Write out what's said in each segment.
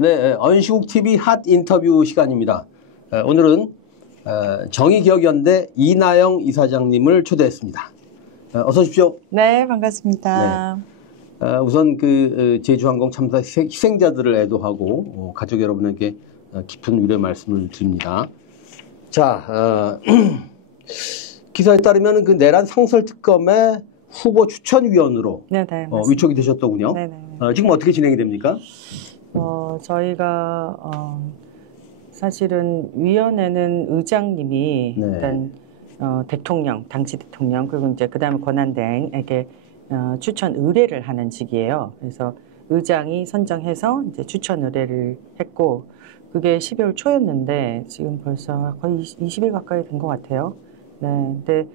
네, 언시국 TV 핫 인터뷰 시간입니다. 오늘은 정의기억연대 이나영 이사장님을 초대했습니다. 어서 오십시오. 네, 반갑습니다. 네. 우선 제주항공 참사 희생자들을 애도하고 가족 여러분에게 깊은 위로의 말씀을 드립니다. 자, 기사에 따르면 내란 상설특검의 후보 추천위원으로 위촉이 되셨더군요. 지금 어떻게 진행이 됩니까? 저희가 사실은 위원회는 의장님이 일단 대통령, 당시 대통령 그리고 이제 그다음에 권한대행에게 추천 의뢰를 하는 직이에요. 그래서 의장이 선정해서 이제 추천 의뢰를 했고 그게 12월 초였는데 지금 벌써 거의 20일 가까이 된 것 같아요. 네, 근데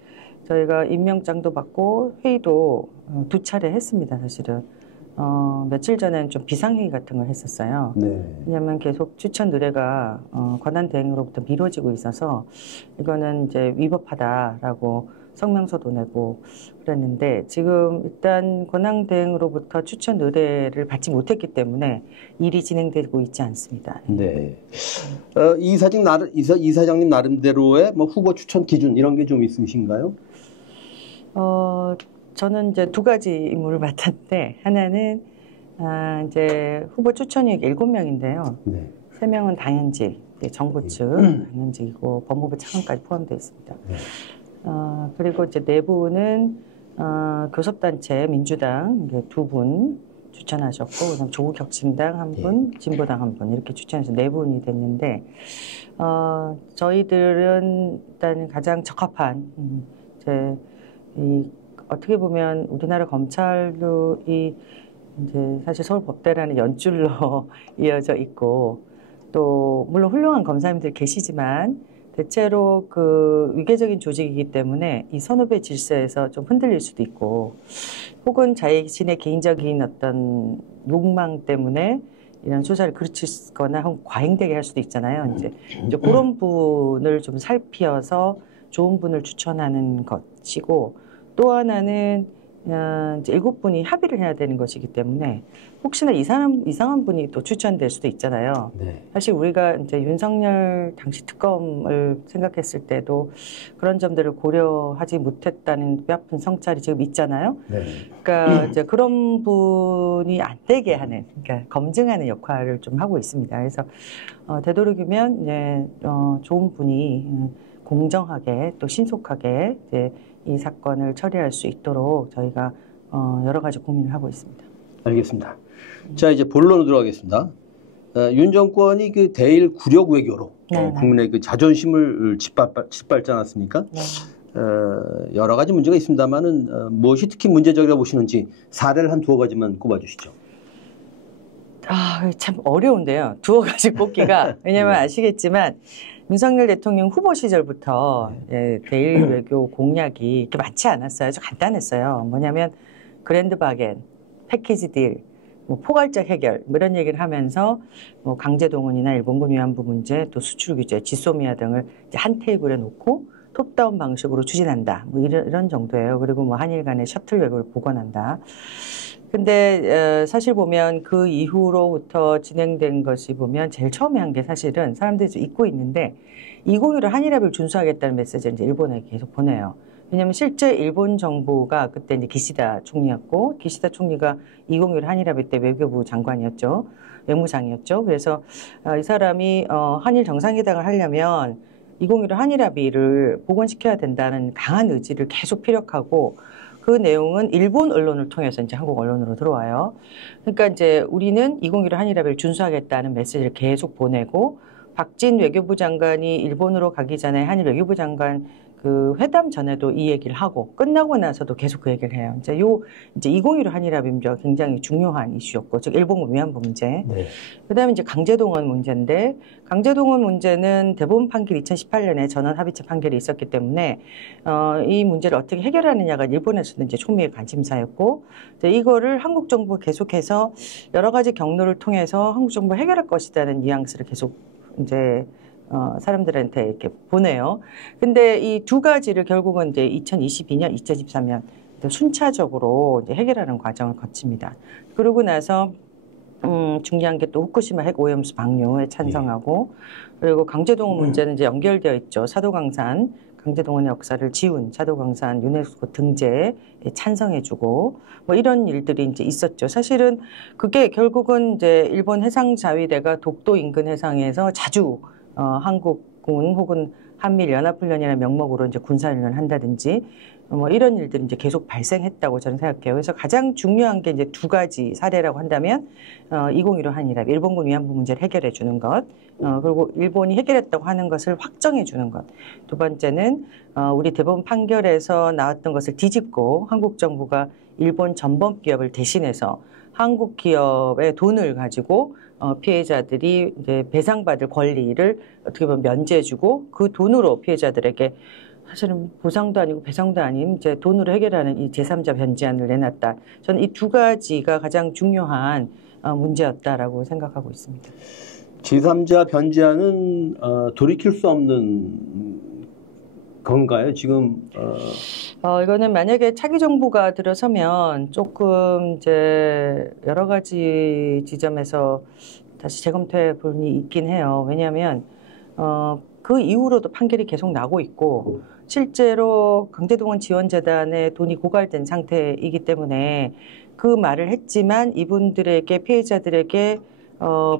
저희가 임명장도 받고 회의도 2차례 했습니다, 사실은. 며칠 전에는 좀 비상회의 같은 걸 했었어요. 네. 왜냐하면 계속 추천 의뢰가 권한대행으로부터 미뤄지고 있어서 이거는 이제 위법하다라고 성명서도 내고 그랬는데 지금 일단 권한대행으로부터 추천 의뢰를 받지 못했기 때문에 일이 진행되고 있지 않습니다. 네. 이 사장님 나름대로의 뭐 후보 추천 기준 이런 게 좀 있으신가요? 저는 이제 2가지 임무를 맡았는데 하나는 이제 후보 추천이 7명인데요. 네. 3명은 당연직, 정부 측 당연직이고 법무부 차관까지 포함되어 있습니다. 네. 그리고 이제 내부는 교섭단체 민주당 2분 추천하셨고 그다음 조국혁신당 1분, 진보당 1분 이렇게 추천해서 4분이 됐는데 저희들은 일단 가장 적합한 어떻게 보면 우리나라 검찰도 이제 사실 서울법대라는 연줄로 이어져 있고 또 물론 훌륭한 검사님들 계시지만 대체로 위계적인 조직이기 때문에 이 선후배 질서에서 좀 흔들릴 수도 있고 혹은 자신의 개인적인 어떤 욕망 때문에 이런 수사를 그르치거나 혹은 과잉되게 할 수도 있잖아요. 이제 그런 분을 좀 살피어서 좋은 분을 추천하는 것이고 또 하나는 이제 7분이 합의를 해야 되는 것이기 때문에 혹시나 이상한 분이 또 추천될 수도 있잖아요. 네. 사실 우리가 이제 윤석열 당시 특검을 생각했을 때도 그런 점들을 고려하지 못했다는 뼈아픈 성찰이 지금 있잖아요. 네. 그러니까 이제 그런 분이 안 되게 하는, 그러니까 검증하는 역할을 좀 하고 있습니다. 그래서 되도록이면 이제 좋은 분이 공정하게 또 신속하게 이제 이 사건을 처리할 수 있도록 저희가 여러 가지 고민을 하고 있습니다. 알겠습니다. 자, 이제 본론으로 들어가겠습니다. 윤 정권이 대일 굴욕 외교로 국민의 자존심을 짓밟지 않았습니까? 네. 여러 가지 문제가 있습니다만은 무엇이 특히 문제적이라고 보시는지 사례를 한 2가지만 꼽아주시죠. 참 어려운데요. 2가지 꼽기가. 왜냐하면 아시겠지만 윤석열 대통령 후보 시절부터 대일 외교 공약이 이렇게 많지 않았어요. 아주 간단했어요. 뭐냐면 그랜드 바겐, 패키지 딜, 포괄적 해결 이런 얘기를 하면서 강제동원이나 일본군 위안부 문제, 또 수출 규제, 지소미아 등을 이제 한 테이블에 놓고 톱다운 방식으로 추진한다. 이런 정도예요. 그리고 한일 간의 셔틀 외교를 복원한다. 근데 사실 보면 그 이후로부터 진행된 것이 보면 제일 처음에 한 게 사실은 사람들이 좀 잊고 있는데 2015 한일합의를 준수하겠다는 메시지를 이제 일본에게 계속 보내요. 왜냐하면 실제 일본 정부가 그때 이제 기시다 총리였고 기시다 총리가 2015 한일합의 때 외교부 장관이었죠. 외무장이었죠. 그래서 이 사람이 한일 정상회담을 하려면 2015 한일합의를 복원시켜야 된다는 강한 의지를 계속 피력하고 그 내용은 일본 언론을 통해서 이제 한국 언론으로 들어와요. 그러니까 이제 우리는 2015 한일합의를 준수하겠다는 메시지를 계속 보내고 박진 외교부 장관이 일본으로 가기 전에 한일 외교부 장관 그 회담 전에도 이 얘기를 하고 끝나고 나서도 계속 그 얘기를 해요. 이제 2015 한일합의가 굉장히 중요한 이슈였고, 즉 일본군 위안부 문제. 네. 그다음에 이제 강제동원 문제인데 강제동원 문제는 대법원 판결 2018년에 전원 합의체 판결이 있었기 때문에 이 문제를 어떻게 해결하느냐가 일본에서도 이제 초미의 관심사였고, 이거를 한국 정부가 계속해서 여러 가지 경로를 통해서 한국 정부가 해결할 것이라는 뉘앙스를 계속 이제 사람들한테 이렇게 보내요. 근데 이 2가지를 결국은 이제 2022년, 2023년 순차적으로 이제 해결하는 과정을 거칩니다. 그러고 나서 중요한 게 또 후쿠시마 핵 오염수 방류에 찬성하고 그리고 강제동원 문제는 이제 연결되어 있죠. 사도강산 강제동원의 역사를 지운 사도강산 유네스코 등재에 찬성해주고 뭐 이런 일들이 이제 있었죠. 사실은 그게 결국은 이제 일본 해상자위대가 독도 인근 해상에서 자주 한국군 혹은 한미연합훈련이라는 명목으로 이제 군사훈련을 한다든지 뭐 이런 일들이 이제 계속 발생했다고 저는 생각해요. 그래서 가장 중요한 게 이제 두 가지 사례라고 한다면 2015 한일합의 일본군 위안부 문제를 해결해 주는 것, 그리고 일본이 해결했다고 하는 것을 확정해 주는 것. 두 번째는 우리 대법원 판결에서 나왔던 것을 뒤집고 한국 정부가 일본 전범 기업을 대신해서 한국 기업의 돈을 가지고 피해자들이 이제 배상받을 권리를 어떻게 보면 면제해주고 그 돈으로 피해자들에게 사실은 보상도 아니고 배상도 아닌 이제 돈으로 해결하는 이 제3자 변제안을 내놨다. 저는 이 두 가지가 가장 중요한 문제였다라고 생각하고 있습니다. 제3자 변제안은 돌이킬 수 없는 건가요? 지금 이거는 만약에 차기 정부가 들어서면 조금 이제 여러 가지 지점에서 다시 재검토해 볼 일이 있긴 해요. 왜냐하면 그 이후로도 판결이 계속 나고 있고 실제로 강제동원 지원재단에 돈이 고갈된 상태이기 때문에 그 말을 했지만 이분들에게 피해자들에게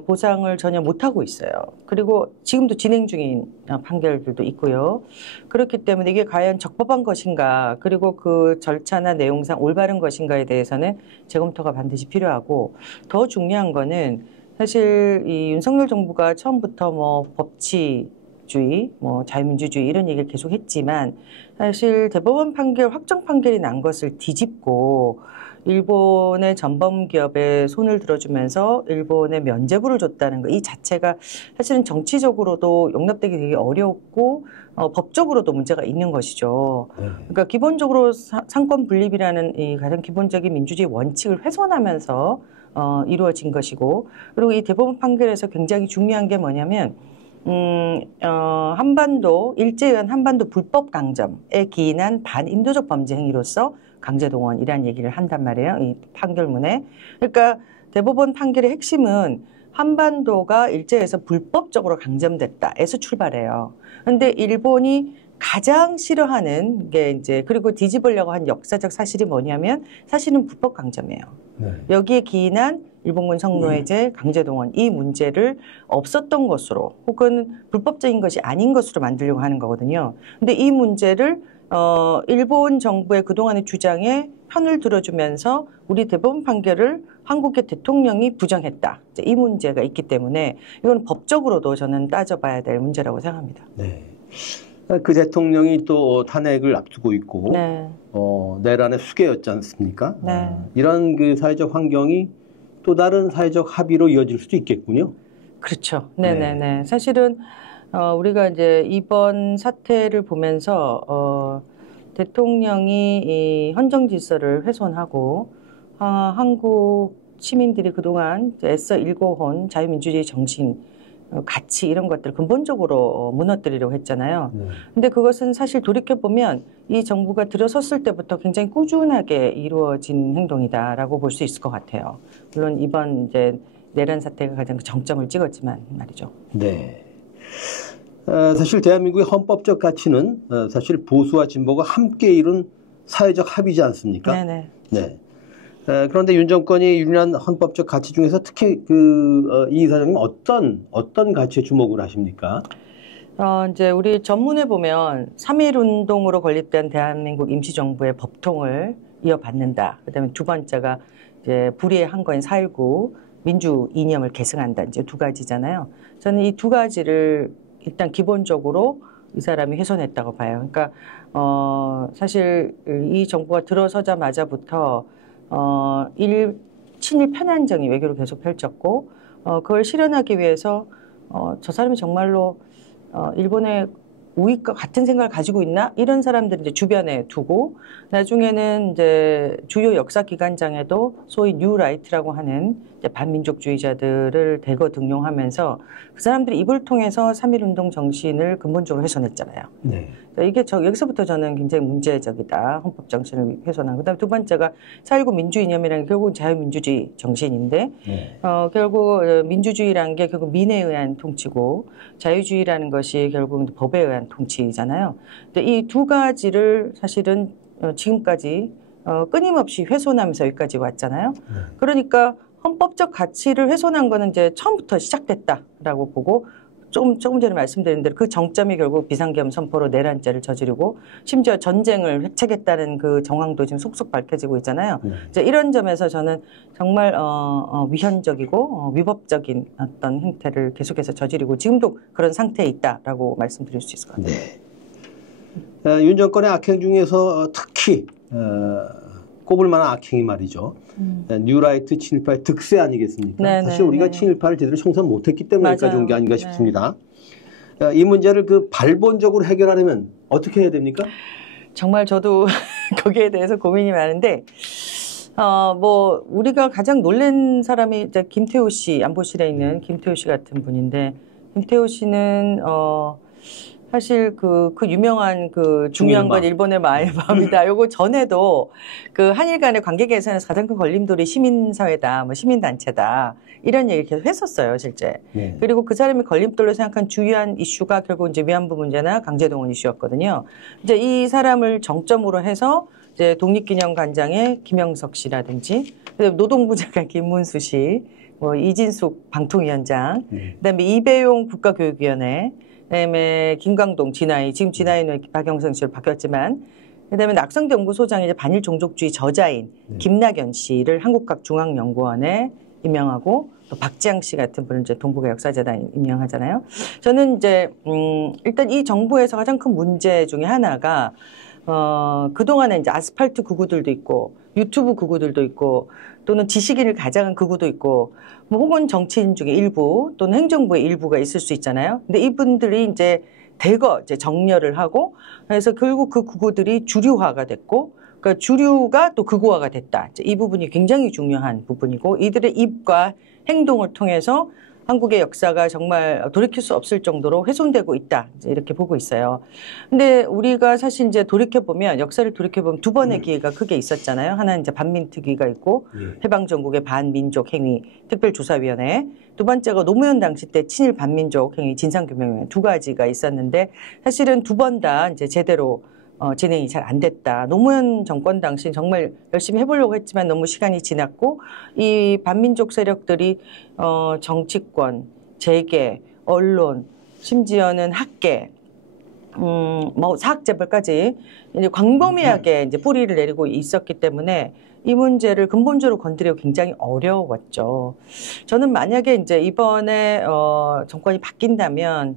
보상을 전혀 못하고 있어요. 그리고 지금도 진행 중인 판결들도 있고요. 그렇기 때문에 이게 과연 적법한 것인가 그리고 그 절차나 내용상 올바른 것인가에 대해서는 재검토가 반드시 필요하고 더 중요한 거는 사실 이 윤석열 정부가 처음부터 뭐 법치주의, 뭐 자유민주주의 이런 얘기를 계속 했지만 사실 대법원 판결, 확정 판결이 난 것을 뒤집고 일본의 전범 기업에 손을 들어주면서 일본에 면죄부를 줬다는 거 이 자체가 사실은 정치적으로도 용납되기 되게 어렵고 법적으로도 문제가 있는 것이죠. 그러니까 기본적으로 상권 분립이라는 이 가장 기본적인 민주주의 원칙을 훼손하면서 이루어진 것이고 그리고 이 대법원 판결에서 굉장히 중요한 게 뭐냐면 한반도 일제의한 한반도 불법 강점에 기인한 반인도적 범죄 행위로서 강제동원이라는 얘기를 한단 말이에요. 이 판결문에. 그러니까 대법원 판결의 핵심은 한반도가 일제에서 불법적으로 강점됐다에서 출발해요. 그런데 일본이 가장 싫어하는 게 이제 그리고 뒤집으려고 한 역사적 사실이 뭐냐면 사실은 불법 강점이에요. 네. 여기에 기인한 일본군 성노예제, 강제동원 이 문제를 없었던 것으로 혹은 불법적인 것이 아닌 것으로 만들려고 하는 거거든요. 근데 이 문제를 일본 정부의 그동안의 주장에 편을 들어주면서 우리 대법원 판결을 한국의 대통령이 부정했다. 이 문제가 있기 때문에 이건 법적으로도 저는 따져봐야 될 문제라고 생각합니다. 네. 그 대통령이 또 탄핵을 앞두고 있고 네. 내란의 수괴였지 않습니까? 네. 이런 그 사회적 환경이 또 다른 사회적 합의로 이어질 수도 있겠군요. 그렇죠. 네네네. 사실은 우리가 이제 이번 사태를 보면서 대통령이 이 헌정 질서를 훼손하고 한국 시민들이 그동안 애써 일궈온 자유민주주의 정신, 가치 이런 것들 근본적으로 무너뜨리려고 했잖아요. 근데 그것은 사실 돌이켜보면 이 정부가 들어섰을 때부터 굉장히 꾸준하게 이루어진 행동이다라고 볼 수 있을 것 같아요. 물론 이번 이제 내란 사태가 가장 정점을 찍었지만 말이죠. 네. 사실 대한민국의 헌법적 가치는 사실 보수와 진보가 함께 이룬 사회적 합의지 않습니까? 네네. 네. 그런데 윤 정권이 유린한 헌법적 가치 중에서 특히 이 이사장님 어떤 가치에 주목을 하십니까? 이제 우리 전문에 보면 3.1 운동으로 건립된 대한민국 임시정부의 법통을 이어받는다. 그다음에 두 번째가 이제 불의의 한거인 4.19 민주 이념을 계승한다. 이제 두 가지잖아요. 저는 이 두 가지를 일단 기본적으로 이 사람이 훼손했다고 봐요. 그러니까 사실 이 정부가 들어서자마자부터 친일 편향적인 외교를 계속 펼쳤고 그걸 실현하기 위해서 저 사람이 정말로 일본의 우익과 같은 생각을 가지고 있나? 이런 사람들을 이제 주변에 두고 나중에는 이제 주요 역사 기관장에도 소위 뉴라이트라고 하는 이제 반민족주의자들을 대거 등용하면서 그 사람들이 입을 통해서 3.1 운동 정신을 근본적으로 훼손했잖아요. 네. 이게 여기서부터 저는 굉장히 문제적이다. 헌법 정신을 훼손한. 그다음에 두 번째가 4.19 민주 이념이라는 게 결국은 자유민주주의 정신인데 결국 민주주의라는 게 결국 민에 의한 통치고 자유주의라는 것이 결국은 법에 의한 통치잖아요. 근데 이 두 가지를 사실은 지금까지 끊임없이 훼손하면서 여기까지 왔잖아요. 그러니까 헌법적 가치를 훼손한 거는 이제 처음부터 시작됐다라고 보고 조금 전에 말씀드린 대로 그 정점이 결국 비상계엄 선포로 내란죄를 저지르고 심지어 전쟁을 회책했다는 그 정황도 지금 속속 밝혀지고 있잖아요. 이제 이런 점에서 저는 정말 위헌적이고 위법적인 어떤 행태를 계속해서 저지르고 지금도 그런 상태에 있다라고 말씀드릴 수 있을 것 같아요. 네. 윤 정권의 악행 중에서 특히 꼽을 만한 악행이 말이죠. 뉴라이트 친일파의 득세 아니겠습니까? 네네, 사실 우리가 네네. 친일파를 제대로 청산 못했기 때문에 여기까지 온 게 아닌가 네. 싶습니다. 이 문제를 그 발본적으로 해결하려면 어떻게 해야 됩니까? 정말 저도 거기에 대해서 고민이 많은데, 뭐, 우리가 가장 놀란 사람이 이제 김태호 씨, 안보실에 있는 김태호 씨 같은 분인데, 김태호 씨는, 사실 그 유명한 중요한 건 일본의 마음이다. 요거 전에도 그 한일 간의 관계 개선에서 가장 큰 걸림돌이 시민사회다, 뭐 시민단체다. 이런 얘기 계속 했었어요, 실제. 네. 그리고 그 사람이 걸림돌로 생각한 주요한 이슈가 결국 이제 위안부 문제나 강제동원 이슈였거든요. 이제 이 사람을 정점으로 해서 이제 독립기념관장의 김영석 씨라든지, 노동부 장관 김문수 씨, 뭐 이진숙 방통위원장, 그다음에 이배용 국가교육위원회, 그다음에 김광동 진아이, 지금 진아이는 박영선 씨로 바뀌었지만, 그다음에 낙성대 연구소장이 이제 반일 종족주의 저자인 김낙연 씨를 한국학중앙연구원에 임명하고, 또 박지양 씨 같은 분을 이제 동북아 역사재단 임명하잖아요. 저는 이제 일단 이 정부에서 가장 큰 문제 중에 하나가 그동안에 이제 아스팔트 극우들도 있고 유튜브 극우들도 있고 또는 지식인을 가장한 극우도 있고 뭐 혹은 정치인 중에 일부 또는 행정부의 일부가 있을 수 있잖아요. 근데 이분들이 이제 대거 이제 정렬을 하고 그래서 결국 그 극우들이 주류화가 됐고 그러니까 주류가 또 극우화가 됐다. 이 부분이 굉장히 중요한 부분이고 이들의 입과 행동을 통해서 한국의 역사가 정말 돌이킬 수 없을 정도로 훼손되고 있다. 이렇게 보고 있어요. 근데 우리가 사실 이제 돌이켜보면, 역사를 돌이켜보면 두 번의 기회가 크게 있었잖아요. 하나는 이제 반민특위가 있고, 해방전국의 반민족 행위 특별조사위원회. 두 번째가 노무현 당시 때 친일 반민족 행위 진상규명위원회 두 가지가 있었는데, 사실은 두 번 다 이제 제대로 진행이 잘 안 됐다. 노무현 정권 당시 정말 열심히 해보려고 했지만 너무 시간이 지났고 이 반민족 세력들이 정치권, 재계, 언론, 심지어는 학계, 뭐 사학재벌까지 이제 광범위하게 이제 뿌리를 내리고 있었기 때문에 이 문제를 근본적으로 건드리기 굉장히 어려웠죠. 저는 만약에 이제 이번에 정권이 바뀐다면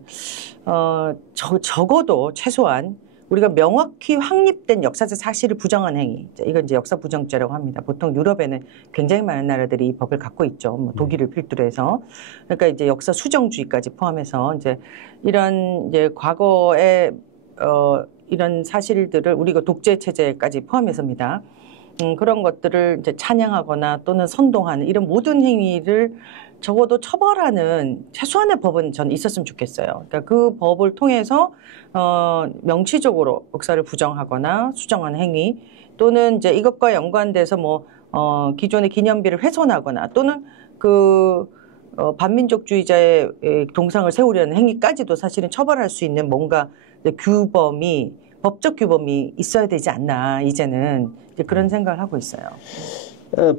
적어도 최소한 우리가 명확히 확립된 역사적 사실을 부정한 행위, 이건 이제 역사 부정죄라고 합니다. 보통 유럽에는 굉장히 많은 나라들이 이 법을 갖고 있죠. 뭐 독일을 필두로 해서. 그러니까 이제 역사 수정주의까지 포함해서 이제 이런 이제 과거에 이런 사실들을 우리가 독재 체제까지 포함해서입니다. 그런 것들을 이제 찬양하거나 또는 선동하는 이런 모든 행위를 적어도 처벌하는 최소한의 법은 전 있었으면 좋겠어요. 그러니까 그 법을 통해서 명시적으로 역사를 부정하거나 수정하는 행위 또는 이제 이것과 연관돼서 뭐 기존의 기념비를 훼손하거나 또는 그 반민족주의자의 동상을 세우려는 행위까지도 사실은 처벌할 수 있는 뭔가 규범이 법적 규범이 있어야 되지 않나 이제는 이제 그런 생각을 하고 있어요.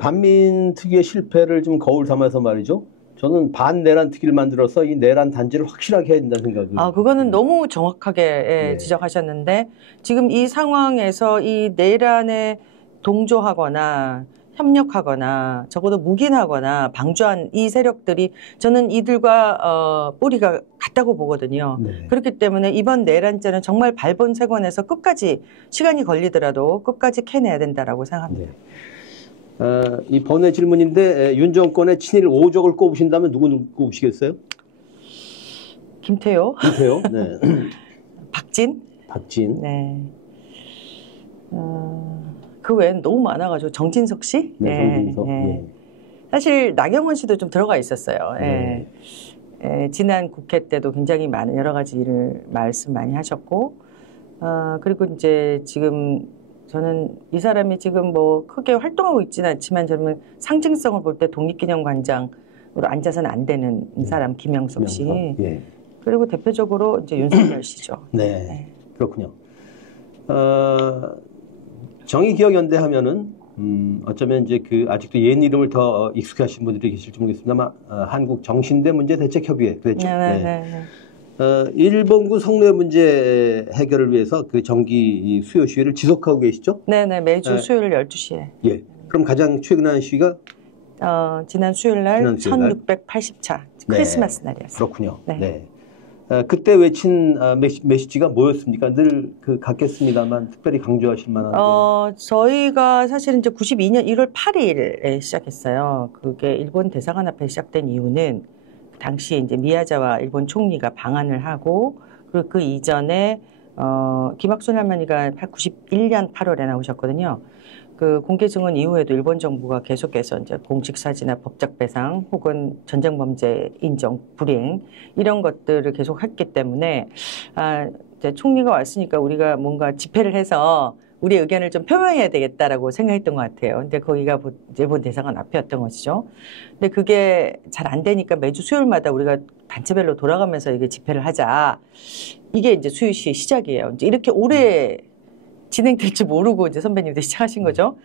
반민 특위의 실패를 좀 거울 삼아서 말이죠. 저는 반내란 특위를 만들어서 이 내란 단죄를 확실하게 해야 된다는 생각을. 그거는 너무 정확하게 지적하셨는데 지금 이 상황에서 이 내란에 동조하거나 협력하거나 적어도 묵인하거나 방조한 이 세력들이 저는 이들과 뿌리가 같다고 보거든요. 그렇기 때문에 이번 내란죄는 정말 발본색원에서 끝까지 시간이 걸리더라도 끝까지 캐내야 된다라고 생각합니다. 이 번외 질문인데 윤 정권의 친일 5적을 꼽으신다면 누구 꼽으시겠어요? 김태호. 김태호. 네. 박진. 박진. 네. 그 외에는 너무 많아가지고 정진석 씨. 네, 정진석. 네. 사실 나경원 씨도 좀 들어가 있었어요. 지난 국회 때도 굉장히 많은 여러 가지 일을 말씀 많이 하셨고 그리고 이제 지금 저는 이 사람이 지금 뭐 크게 활동하고 있지는 않지만 저는 상징성을 볼 때 독립기념관장으로 앉아서는 안 되는 사람 김영석 씨. 예. 그리고 대표적으로 이제 윤석열 씨죠. 네. 그렇군요. 정의기억연대 하면은 어쩌면 이제 그 아직도 옛 이름을 더 익숙하신 분들이 계실지 모르겠습니다만 한국 정신대 문제 대책협의회 그랬죠. 네. 일본군 성노예 문제 해결을 위해서 그 정기 수요 시위를 지속하고 계시죠? 네네, 매주 수요일 12시에. 예. 그럼 가장 최근한 시위가? 지난 수요일 날 1680차 크리스마스 날이었어요. 그렇군요. 네. 그때 외친 메시지가 뭐였습니까? 늘 같겠습니다만 특별히 강조하실 만한 게. 저희가 사실은 이제 92년 1월 8일에 시작했어요. 그게 일본 대사관 앞에 시작된 이유는 당시 이제 미야자와 일본 총리가 방한을 하고 그리고 그 이전에 김학순 할머니가 91년 8월에 나오셨거든요. 그 공개 증언 이후에도 일본 정부가 계속해서 이제 공식 사지나 법적 배상 혹은 전쟁 범죄 인정 불이행 이런 것들을 계속 했기 때문에 이제 총리가 왔으니까 우리가 뭔가 집회를 해서 우리의 의견을 좀 표명해야 되겠다라고 생각했던 것 같아요. 근데 거기가 일본 대사관 앞이었던 것이죠. 근데 그게 잘 안 되니까 매주 수요일마다 우리가 단체별로 돌아가면서 이게 집회를 하자. 이게 이제 수요시의 시작이에요. 이제 이렇게 오래 진행될지 모르고 이제 선배님들 시작하신 거죠.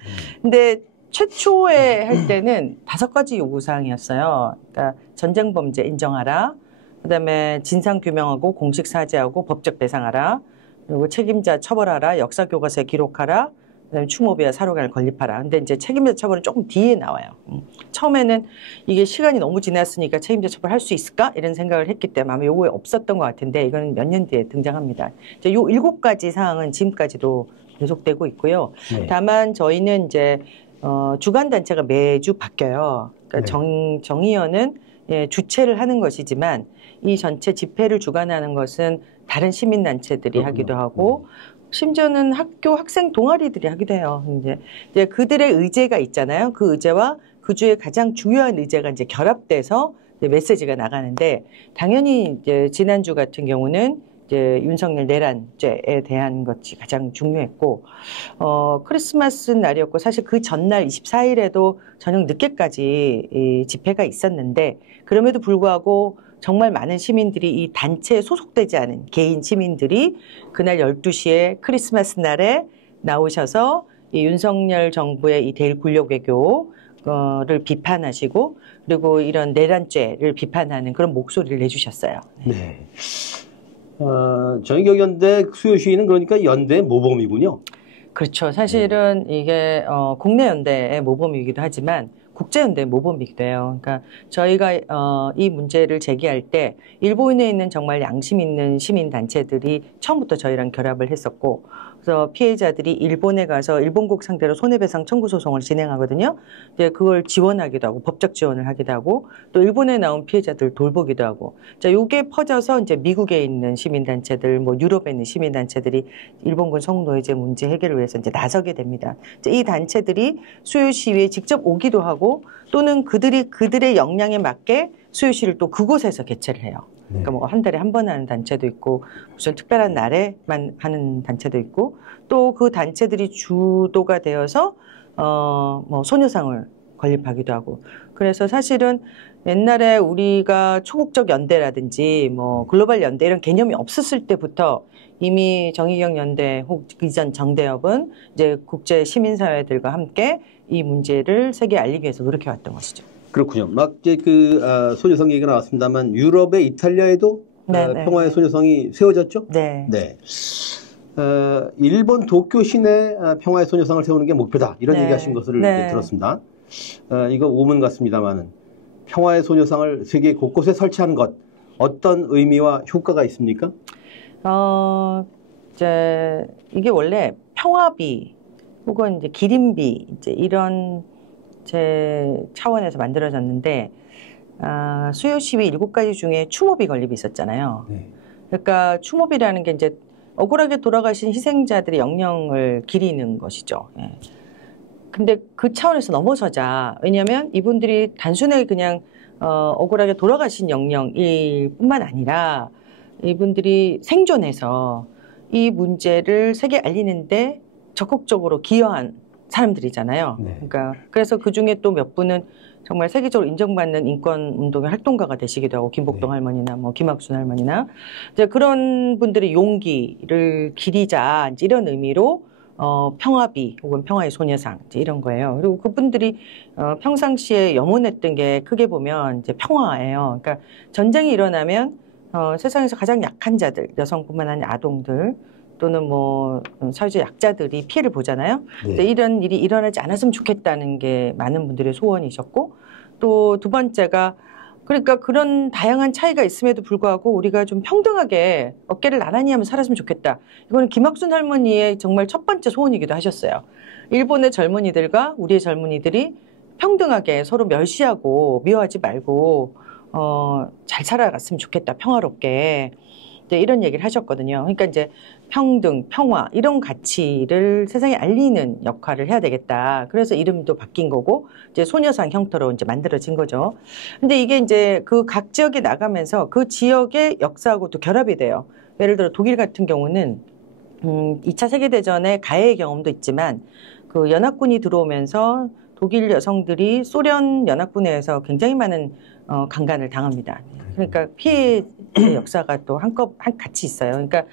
근데 최초에 할 때는 5가지 요구사항이었어요. 그러니까 전쟁 범죄 인정하라. 그다음에 진상 규명하고 공식 사죄하고 법적 배상하라. 그리고 책임자 처벌하라, 역사 교과서에 기록하라, 그다음에 추모비와 사료관을 건립하라. 근데 이제 책임자 처벌은 조금 뒤에 나와요. 처음에는 이게 시간이 너무 지났으니까 책임자 처벌할 수 있을까? 이런 생각을 했기 때문에 아마 요거에 없었던 것 같은데 이거는 몇 년 뒤에 등장합니다. 이제 요 7가지 사항은 지금까지도 계속되고 있고요. 네. 다만 저희는 이제 주간 단체가 매주 바뀌어요. 그러니까 네. 정의연은 주최를 하는 것이지만 이 전체 집회를 주관하는 것은 다른 시민단체들이 하기도 하고 심지어는 학교 학생 동아리들이 하기도 해요. 이제 그들의 의제가 있잖아요. 그 의제와 그 주에 가장 중요한 의제가 이제 결합돼서 이제 메시지가 나가는데 당연히 이제 지난주 같은 경우는 이제 윤석열 내란죄에 대한 것이 가장 중요했고 크리스마스 날이었고 사실 그 전날 24일에도 저녁 늦게까지 이 집회가 있었는데 그럼에도 불구하고 정말 많은 시민들이 이 단체에 소속되지 않은 개인 시민들이 그날 12시에 크리스마스 날에 나오셔서 이 윤석열 정부의 이 대일 굴욕 외교를 비판하시고 그리고 이런 내란죄를 비판하는 그런 목소리를 내주셨어요. 네. 정의기억연대 수요 시위는 그러니까 연대 모범이군요. 그렇죠. 사실은 이게 국내 연대의 모범이기도 하지만 국제연대 모범이기도 해요. 그러니까 저희가 이 문제를 제기할 때 일본에 있는 정말 양심 있는 시민단체들이 처음부터 저희랑 결합을 했었고 그래서 피해자들이 일본에 가서 일본국 상대로 손해배상 청구 소송을 진행하거든요. 이제 그걸 지원하기도 하고 법적 지원을 하기도 하고 또 일본에 나온 피해자들 돌보기도 하고 자 요게 퍼져서 이제 미국에 있는 시민단체들 뭐 유럽에 있는 시민단체들이 일본군 성노예제 문제 해결을 위해서 이제 나서게 됩니다. 이제 이 단체들이 수요 시위에 직접 오기도 하고 또는 그들의 역량에 맞게 수요 시위를 또 그곳에서 개최를 해요. 그러니까 뭐 한 달에 한 번 하는 단체도 있고 무슨 특별한 날에만 하는 단체도 있고 또 그 단체들이 주도가 되어서 뭐 소녀상을 건립하기도 하고 그래서 사실은 옛날에 우리가 초국적 연대라든지 뭐 글로벌 연대 이런 개념이 없었을 때부터 이미 정의기억연대 혹 이전 정대협은 이제 국제 시민사회들과 함께 이 문제를 세계에 알리기 위해서 노력해왔던 것이죠. 그렇군요. 막 이제 소녀성 얘기가 나왔습니다만 유럽의 이탈리아에도 평화의 소녀성이 세워졌죠? 네. 네. 일본 도쿄 시내 평화의 소녀상을 세우는 게 목표다. 이런 얘기하신 것을 들었습니다. 이거 오문 같습니다만은 평화의 소녀상을 세계 곳곳에 설치하는 것 어떤 의미와 효과가 있습니까? 이제 이게 원래 평화비 혹은 이제 기림비 이제 이런 제 차원에서 만들어졌는데 수요 시위 7가지 중에 추모비 건립이 있었잖아요. 네. 그러니까 추모비라는 게 이제 억울하게 돌아가신 희생자들의 영령을 기리는 것이죠. 예. 근데 그 차원에서 넘어서자. 왜냐하면 이분들이 단순하게 그냥 억울하게 돌아가신 영령일 뿐만 아니라 이분들이 생존해서 이 문제를 세계에 알리는데 적극적으로 기여한 사람들이잖아요. 네. 그러니까 그래서 그 중에 또 몇 분은 정말 세계적으로 인정받는 인권운동의 활동가가 되시기도 하고, 김복동 할머니나 뭐 김학순 할머니나 이제 그런 분들의 용기를 기리자, 이제 이런 의미로 평화비 혹은 평화의 소녀상 이제 이런 거예요. 그리고 그분들이 평상시에 염원했던 게 크게 보면 이제 평화예요. 그러니까 전쟁이 일어나면 세상에서 가장 약한 자들, 여성뿐만 아니라 아동들 또는 뭐 사회적 약자들이 피해를 보잖아요. 네. 이런 일이 일어나지 않았으면 좋겠다는 게 많은 분들의 소원이셨고, 또 두 번째가 그러니까 그런 다양한 차이가 있음에도 불구하고 우리가 좀 평등하게 어깨를 나란히 하면 살았으면 좋겠다. 이거는 김학순 할머니의 정말 첫 번째 소원이기도 하셨어요. 일본의 젊은이들과 우리의 젊은이들이 평등하게 서로 멸시하고 미워하지 말고 잘 살아갔으면 좋겠다. 평화롭게. 이제 이런 얘기를 하셨거든요. 그러니까 이제 평등, 평화 이런 가치를 세상에 알리는 역할을 해야 되겠다. 그래서 이름도 바뀐 거고 이제 소녀상 형태로 이제 만들어진 거죠. 근데 이게 이제 그 각 지역에 나가면서 그 지역의 역사하고도 결합이 돼요. 예를 들어 독일 같은 경우는 2차 세계대전의 가해의 경험도 있지만 그 연합군이 들어오면서 독일 여성들이 소련 연합군에서 굉장히 많은 강간을 당합니다. 그러니까 피해의 역사가 또 같이 있어요. 그러니까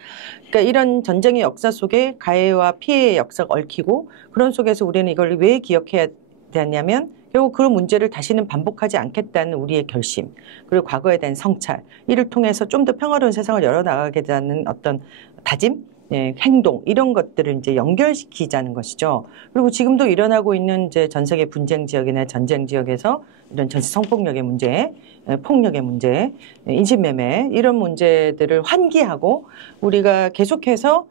이런 전쟁의 역사 속에 가해와 피해의 역사가 얽히고, 그런 속에서 우리는 이걸 왜 기억해야 되냐면 결국 그런 문제를 다시는 반복하지 않겠다는 우리의 결심, 그리고 과거에 대한 성찰, 이를 통해서 좀 더 평화로운 세상을 열어나가겠다는 어떤 다짐, 예, 행동 이런 것들을 이제 연결시키자는 것이죠. 그리고 지금도 일어나고 있는 이제 전 세계 분쟁 지역이나 전쟁 지역에서 이런 전시 성폭력의 문제, 폭력의 문제, 인신매매 이런 문제들을 환기하고 우리가 계속해서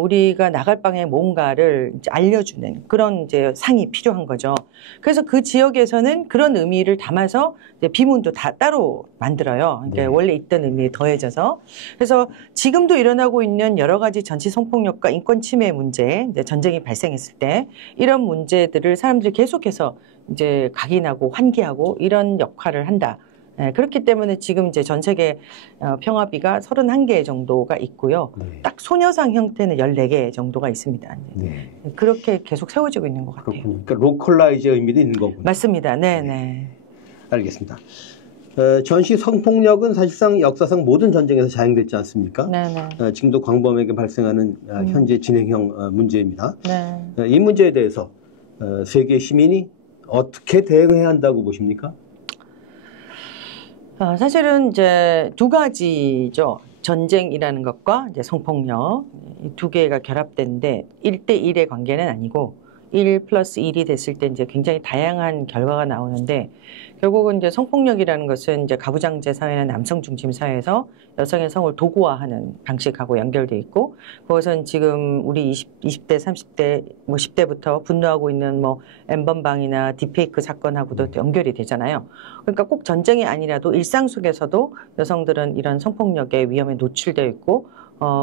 우리가 나갈 방에 뭔가를 이제 알려주는 그런 이제 상이 필요한 거죠. 그래서 그 지역에서는 그런 의미를 담아서 이제 비문도 다 따로 만들어요. 그러니까 네. 원래 있던 의미에 더해져서. 그래서 지금도 일어나고 있는 여러 가지 전시 성폭력과 인권 침해 문제, 이제 전쟁이 발생했을 때 이런 문제들을 사람들이 계속해서 이제 각인하고 환기하고 이런 역할을 한다. 네, 그렇기 때문에 지금 이제 전 세계 평화비가 31개 정도가 있고요. 네. 딱 소녀상 형태는 14개 정도가 있습니다. 네. 그렇게 계속 세워지고 있는 것 같아요. 그렇군요. 그러니까 로컬라이즈의 의미도 있는 거군요. 맞습니다. 네네. 알겠습니다. 전시 성폭력은 사실상 역사상 모든 전쟁에서 자행됐지 않습니까? 네네. 지금도 광범위하게 발생하는 현재 진행형 문제입니다. 네. 이 문제에 대해서 세계 시민이 어떻게 대응해야 한다고 보십니까? 사실은 이제 두 가지죠. 전쟁이라는 것과 이제 성폭력 이 두 개가 결합되는데 1대1의 관계는 아니고 1+1이 됐을 때 이제 굉장히 다양한 결과가 나오는데, 결국은 이제 성폭력이라는 것은 이제 가부장제 사회나 남성 중심 사회에서 여성의 성을 도구화하는 방식하고 연결돼 있고, 그것은 지금 우리 20대, 30대, 뭐 10대부터 분노하고 있는 뭐 엠번방이나 딥페이크 사건하고도 연결이 되잖아요. 그러니까 꼭 전쟁이 아니라도 일상 속에서도 여성들은 이런 성폭력의 위험에 노출되어 있고,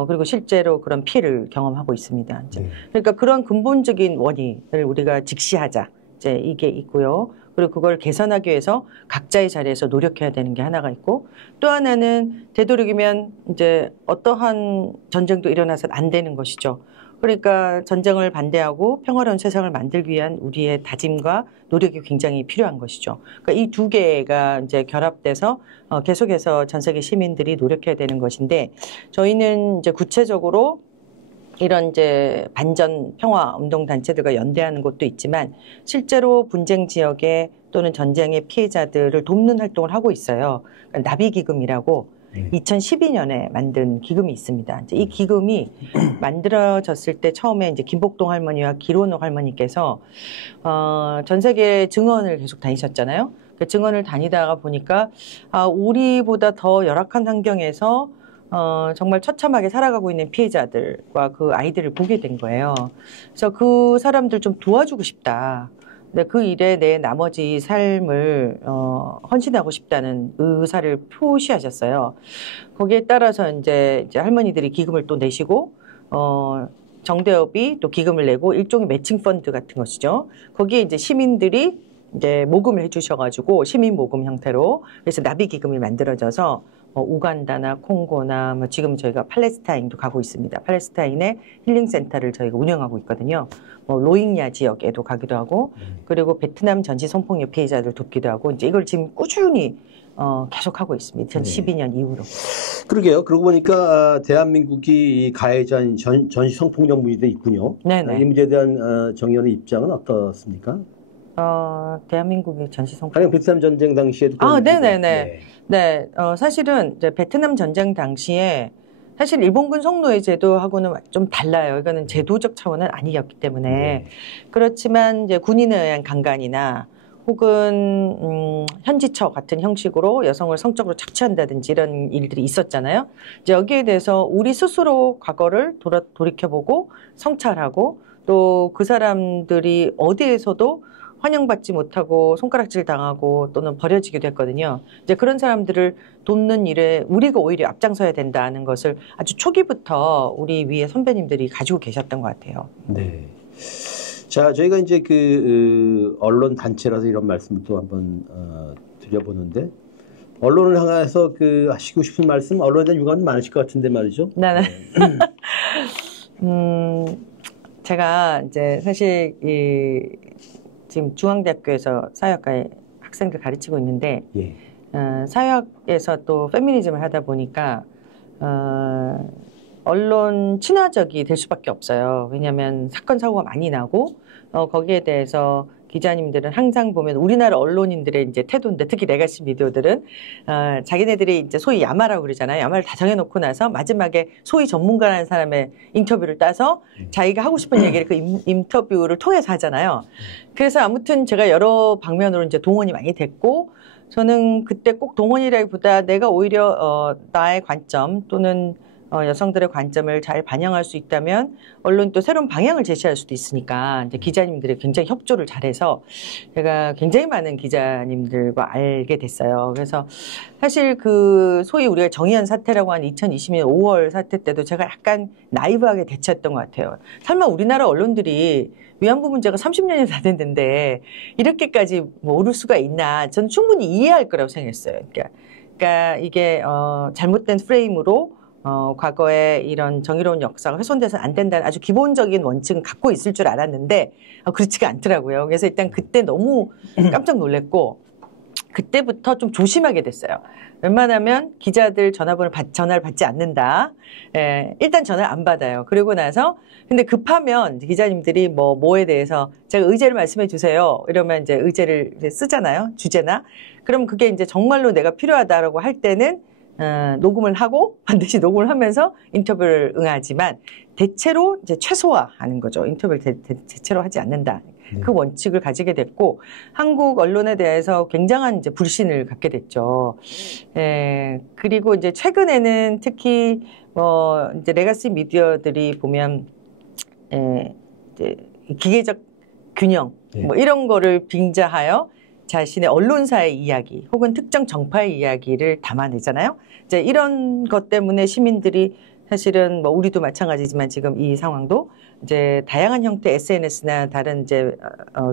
그리고 실제로 그런 피해를 경험하고 있습니다. 이제. 그러니까 그런 근본적인 원인을 우리가 직시하자. 이제 이게 있고요. 그리고 그걸 개선하기 위해서 각자의 자리에서 노력해야 되는 게 하나가 있고, 또 하나는 되도록이면 이제 어떠한 전쟁도 일어나서는 안 되는 것이죠. 그러니까 전쟁을 반대하고 평화로운 세상을 만들기 위한 우리의 다짐과 노력이 굉장히 필요한 것이죠. 그러니까 이 두 개가 이제 결합돼서 계속해서 전 세계 시민들이 노력해야 되는 것인데, 저희는 이제 구체적으로 이런 이제 반전 평화 운동 단체들과 연대하는 곳도 있지만 실제로 분쟁 지역에 또는 전쟁의 피해자들을 돕는 활동을 하고 있어요. 그러니까 나비기금이라고 2012년에 만든 기금이 있습니다. 이제 이 기금이 만들어졌을 때 처음에 이제 김복동 할머니와 기론옥 할머니께서 전 세계 증언을 계속 다니셨잖아요. 그 증언을 다니다가 보니까 우리보다 더 열악한 환경에서 정말 처참하게 살아가고 있는 피해자들과 그 아이들을 보게 된 거예요. 그래서 그 사람들 좀 도와주고 싶다. 근데 그 일에 내 나머지 삶을 헌신하고 싶다는 의사를 표시하셨어요. 거기에 따라서 이제 할머니들이 기금을 또 내시고 정대협이 또 기금을 내고 일종의 매칭 펀드 같은 것이죠. 거기에 이제 시민들이 이제 모금을 해주셔가지고 시민 모금 형태로, 그래서 나비 기금이 만들어져서 우간다나 콩고나 뭐 지금 저희가 팔레스타인도 가고 있습니다. 팔레스타인의 힐링센터를 저희가 운영하고 있거든요. 뭐 로힝야 지역에도 가기도 하고 그리고 베트남 전시 성폭력 피해자들 돕기도 하고 이제 이걸 지금 꾸준히 계속하고 있습니다. 2012년 이후로. 그러게요. 그러고 보니까 대한민국이 이 가해자인 전시 성폭력 문제도 있군요. 네네. 이 문제에 대한 정의원의 입장은 어떻습니까? 대한민국의 전시 성폭력. 아니 베트남 전쟁 당시에도. 네네네. 네, 사실은 이제 베트남 전쟁 당시에 사실 일본군 성노예 제도하고는 좀 달라요. 이거는 제도적 차원은 아니었기 때문에. 그렇지만 이제 군인에 의한 강간이나 혹은 현지처 같은 형식으로 여성을 성적으로 착취한다든지 이런 일들이 있었잖아요. 이제 여기에 대해서 우리 스스로 과거를 돌이켜보고 성찰하고 또 그 사람들이 어디에서도 환영받지 못하고 손가락질 당하고 또는 버려지기도 했거든요. 이제 그런 사람들을 돕는 일에 우리가 오히려 앞장서야 된다는 것을 아주 초기부터 우리 위에 선배님들이 가지고 계셨던 것 같아요. 네. 자, 저희가 이제 그 언론 단체라서 이런 말씀을 또 한번 드려보는데 언론을 향해서 그 하시고 싶은 말씀, 언론에 대한 유감이 많으실 것 같은데 말이죠. 네. 제가 이제 사실 지금 중앙대학교에서 사회학과의 학생들 가르치고 있는데 사회학에서 또 페미니즘을 하다 보니까 언론 친화적이 될 수밖에 없어요. 왜냐하면 사건 사고가 많이 나고 거기에 대해서 기자님들은 항상 보면 우리나라 언론인들의 이제 태도인데 특히 레가시 미디어들은 자기네들이 이제 소위 야마라고 그러잖아요. 야마를 다 정해놓고 나서 마지막에 소위 전문가라는 사람의 인터뷰를 따서 자기가 하고 싶은 얘기를 그 인터뷰를 통해서 하잖아요. 그래서 아무튼 제가 여러 방면으로 이제 동원이 많이 됐고 저는 그때 꼭 동원이라기보다 내가 오히려 나의 관점 또는 여성들의 관점을 잘 반영할 수 있다면 언론 또 새로운 방향을 제시할 수도 있으니까 이제 기자님들이 굉장히 협조를 잘해서 제가 굉장히 많은 기자님들과 알게 됐어요. 그래서 사실 그 소위 우리가 정의연 사태라고 한 2020년 5월 사태 때도 제가 약간 나이브하게 대처했던 것 같아요. 설마 우리나라 언론들이 위안부 문제가 30년이 다 됐는데 이렇게까지 모를 수가 있나? 저는 충분히 이해할 거라고 생각했어요. 그러니까 이게 잘못된 프레임으로 과거에 이런 정의로운 역사가 훼손돼서는 안 된다는 아주 기본적인 원칙은 갖고 있을 줄 알았는데 그렇지가 않더라고요. 그래서 일단 그때 너무 깜짝 놀랐고 그때부터 좀 조심하게 됐어요. 웬만하면 기자들 전화를 받지 않는다. 일단 전화를 안 받아요. 그리고 나서 근데 급하면 기자님들이 뭐에 대해서 제가 의제를 말씀해 주세요. 이러면 이제 의제를 이제 쓰잖아요. 주제나. 그럼 그게 이제 정말로 내가 필요하다라고 할 때는 녹음을 하고 반드시 녹음을 하면서 인터뷰를 응하지만 대체로 이제 최소화하는 거죠. 인터뷰를 대체로 하지 않는다. 그 원칙을 가지게 됐고 한국 언론에 대해서 굉장한 이제 불신을 갖게 됐죠. 그리고 이제 최근에는 특히 이제 레가시 미디어들이 보면 이제 기계적 균형 뭐 이런 거를 빙자하여 자신의 언론사의 이야기 혹은 특정 정파의 이야기를 담아내잖아요. 이제 이런 것 때문에 시민들이 사실은 뭐 우리도 마찬가지지만 지금 이 상황도 이제 다양한 형태 SNS나 다른 이제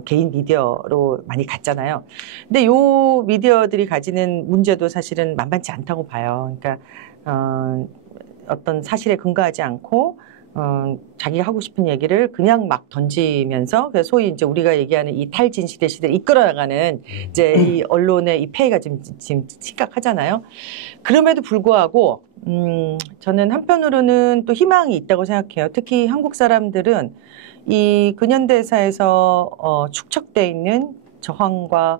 개인 미디어로 많이 갔잖아요. 근데 요 미디어들이 가지는 문제도 사실은 만만치 않다고 봐요. 그러니까 어떤 사실에 근거하지 않고 자기가 하고 싶은 얘기를 그냥 막 던지면서 소위 이제 우리가 얘기하는 이 탈진실의 시대를 이끌어나가는 이제 이 언론의 이 폐해가 지금 심각하잖아요. 그럼에도 불구하고 저는 한편으로는 또 희망이 있다고 생각해요. 특히 한국 사람들은 이 근현대사에서 축적돼 있는 저항과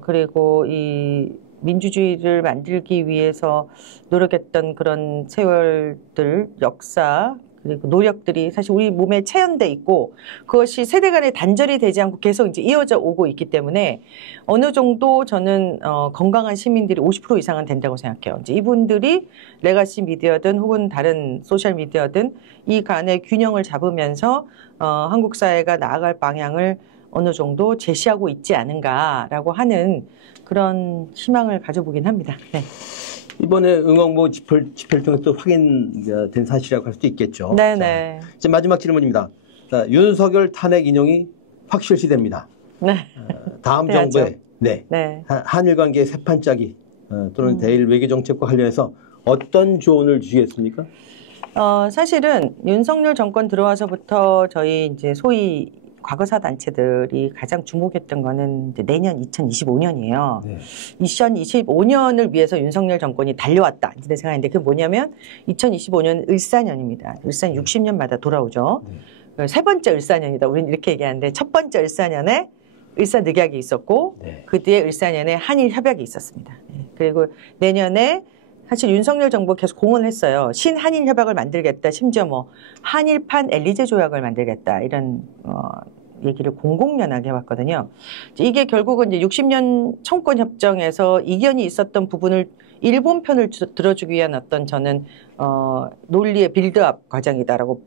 그리고 이 민주주의를 만들기 위해서 노력했던 그런 세월들, 역사, 그리고 노력들이 사실 우리 몸에 체현돼 있고 그것이 세대 간에 단절이 되지 않고 계속 이제 이어져 오고 있기 때문에 어느 정도 저는 건강한 시민들이 50% 이상은 된다고 생각해요. 이제 이분들이 레가시 미디어든 혹은 다른 소셜 미디어든 이 간의 균형을 잡으면서 한국 사회가 나아갈 방향을 어느 정도 제시하고 있지 않은가라고 하는 그런 희망을 가져보긴 합니다. 네. 이번에 응원모 집회를 통해 또 확인된 사실이라고 할 수도 있겠죠. 네네. 자, 이제 마지막 질문입니다. 자, 윤석열 탄핵 인용이 확실시됩니다. 네. 다음 정부에 네. 한일 관계의 새판짝이 또는 대일 외교 정책과 관련해서 어떤 조언을 주시겠습니까? 사실은 윤석열 정권 들어와서부터 저희 이제 소위 과거사 단체들이 가장 주목했던 거는 이제 내년 2025년이에요. 네. 2025년을 위해서 윤석열 정권이 달려왔다. 이런 생각인데 그게 뭐냐면 2025년 을사년입니다. 을사년 60년마다 돌아오죠. 네. 세 번째 을사년이다. 우리는 이렇게 얘기하는데 첫 번째 을사년에 을사늑약이 있었고 네. 그 뒤에 을사년에 한일 협약이 있었습니다. 네. 그리고 내년에 사실 윤석열 정부 계속 공언을 했어요. 신한일 협약을 만들겠다. 심지어 뭐 한일판 엘리제 조약을 만들겠다. 이런 얘기를 공공연하게 해왔거든요. 이게 결국은 이제 60년 청구권 협정에서 이견이 있었던 부분을 일본 편을 들어주기 위한 어떤 저는 논리의 빌드업 과정이다라고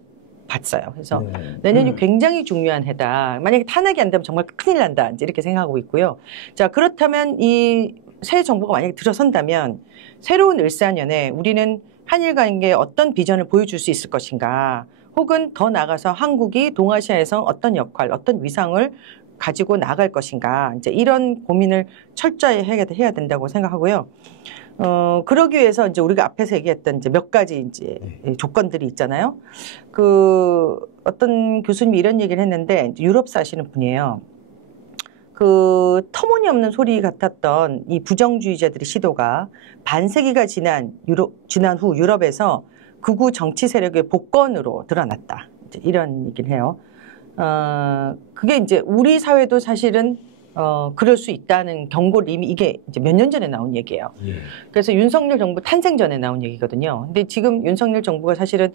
봤어요. 그래서 내년이 굉장히 중요한 해다. 만약에 탄핵이 안 되면 정말 큰일 난다. 이제 이렇게 생각하고 있고요. 자, 그렇다면 이 새 정부가 만약에 들어선다면 새로운 을사년에 우리는 한일 관계에 어떤 비전을 보여줄 수 있을 것인가, 혹은 더 나아가서 한국이 동아시아에서 어떤 역할, 어떤 위상을 가지고 나갈 것인가, 이제 이런 고민을 철저히 해야 된다고 생각하고요. 그러기 위해서 이제 우리가 앞에서 얘기했던 이제 몇 가지 이제 조건들이 있잖아요. 어떤 교수님이 이런 얘기를 했는데, 유럽 사시는 분이에요. 터무니없는 소리 같았던 이 부정주의자들의 시도가 반세기가 지난 후 유럽에서 극우 정치 세력의 복권으로 드러났다. 이런 얘기를 해요. 그게 이제 우리 사회도 사실은 그럴 수 있다는 경고를 이미 이게 이제 몇 년 전에 나온 얘기예요. 그래서 윤석열 정부 탄생 전에 나온 얘기거든요. 근데 지금 윤석열 정부가 사실은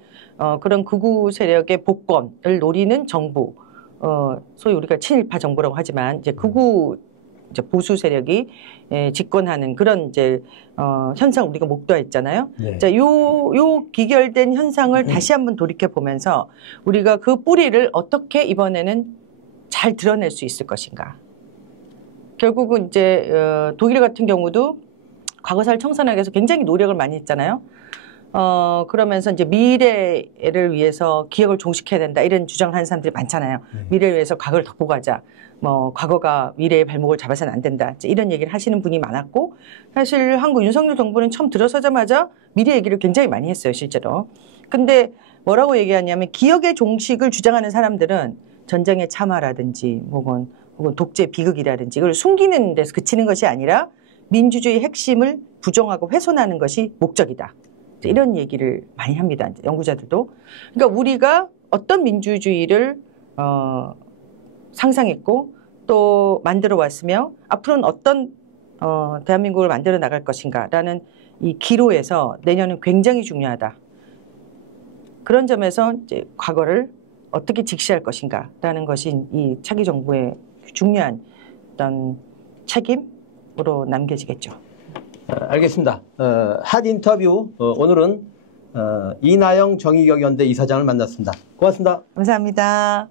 그런 극우 세력의 복권을 노리는 정부, 소위 우리가 친일파 정부라고 하지만 이제 극우 이제 보수 세력이 집권하는 그런 이제 현상 우리가 목도했잖아요. 네. 자, 요 기결된 현상을 다시 한번 돌이켜 보면서 우리가 그 뿌리를 어떻게 이번에는 잘 드러낼 수 있을 것인가. 결국은 이제 독일 같은 경우도 과거사를 청산하기 위해서 굉장히 노력을 많이 했잖아요. 그러면서 이제 미래를 위해서 기억을 종식해야 된다 이런 주장을 하는 사람들이 많잖아요. 미래를 위해서 과거를 덮고 가자. 뭐 과거가 미래의 발목을 잡아서는 안 된다. 이런 얘기를 하시는 분이 많았고, 사실 한국 윤석열 정부는 처음 들어서자마자 미래 얘기를 굉장히 많이 했어요, 실제로. 근데 뭐라고 얘기하냐면 기억의 종식을 주장하는 사람들은 전쟁의 참화라든지 혹은 독재 비극이라든지 이걸 숨기는 데서 그치는 것이 아니라 민주주의 핵심을 부정하고 훼손하는 것이 목적이다. 이런 얘기를 많이 합니다. 연구자들도. 그러니까 우리가 어떤 민주주의를 상상했고 또 만들어 왔으며 앞으로는 어떤 대한민국을 만들어 나갈 것인가라는 이 기로에서 내년은 굉장히 중요하다. 그런 점에서 이제 과거를 어떻게 직시할 것인가라는 것이 이 차기 정부의 중요한 어떤 책임으로 남겨지겠죠. 알겠습니다. 핫 인터뷰 오늘은 이나영 정의경연대 이사장을 만났습니다. 고맙습니다. 감사합니다.